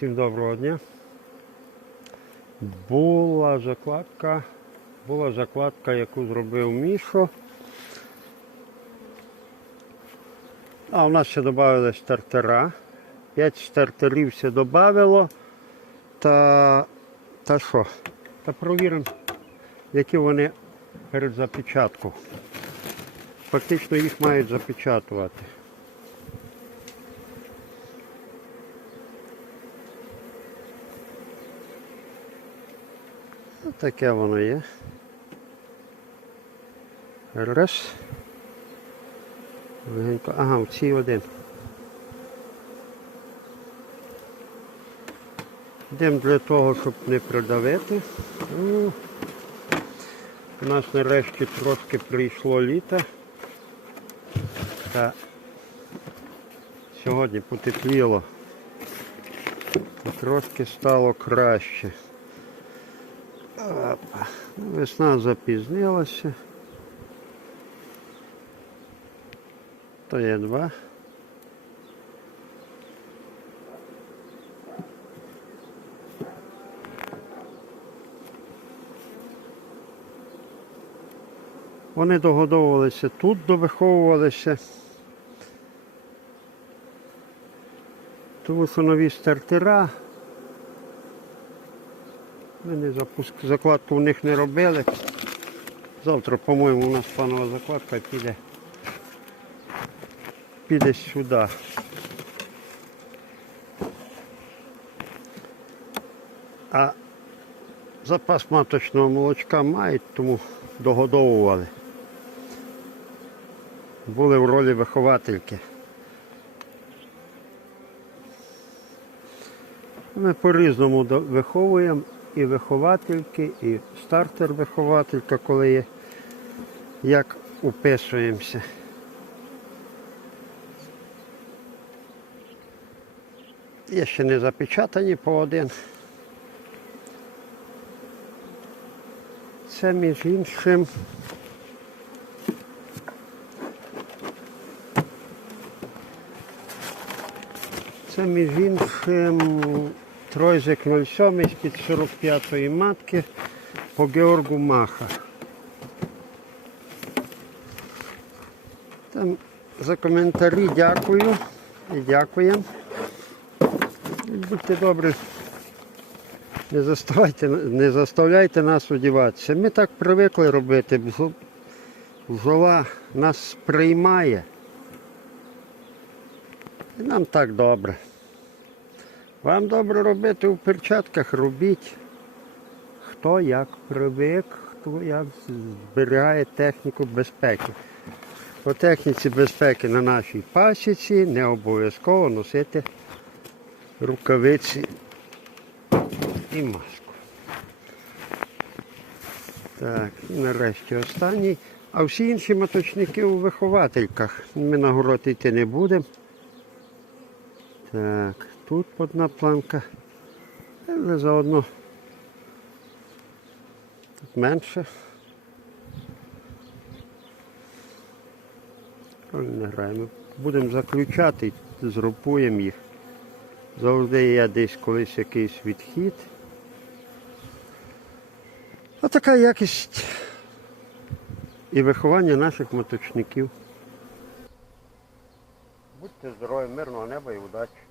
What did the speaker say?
Всім доброго дня. Була закладка, була закладка, яку зробив Мішо. А у нас ще додали стартера. 5 стартерів все додавило. Та, та що? Та провіримо, які вони перед запечаткою. Фактично їх мають запечатувати. Ну, Таке воно є. Раз. Легенько. Ага, в цій один. Йдемо для того, щоб не придавити. Ну, У нас нарешті трошки прийшло літо. Та сьогодні потепліло. Трошки стало краще. Опа. Весна запізнилася. То є два. Вони догодовувалися тут, довиховувалися. Тому що нові стартера. Ми запуск... закладку в них не робили. Завтра, по-моєму, у нас планова закладка піде. Піде сюди. А запас маточного молочка мають, тому догодовували. Були в ролі виховательки. Ми по-різному виховуємо і виховательки, і стартер-вихователька, коли є, як уписуємося. Є ще не запечатані по один. Це між іншим. Це між іншим тройзик 07 з-під 45-ї матки по Георгу Маха. Там за коментарі дякую і дякуємо. Будьте добрі, не заставляйте, не заставляйте нас одіватися. Ми так привикли робити. Бджола нас приймає. І нам так добре. Вам добре робити у перчатках, робіть. Хто як привик, хто як зберігає техніку безпеки. По техніці безпеки на нашій пасіці не обов'язково носити рукавиці і маску. Так, і нарешті останній. А всі інші моточники у виховательках. Ми на город йти не будемо. Так, тут одна планка. Але заодно тут менше. Але не граємо. Будемо заключати, зрупуємо їх. Завжди є десь колись якийсь відхід. А така якість і виховання наших моточників. Будьте здорові, мирного неба і удачі.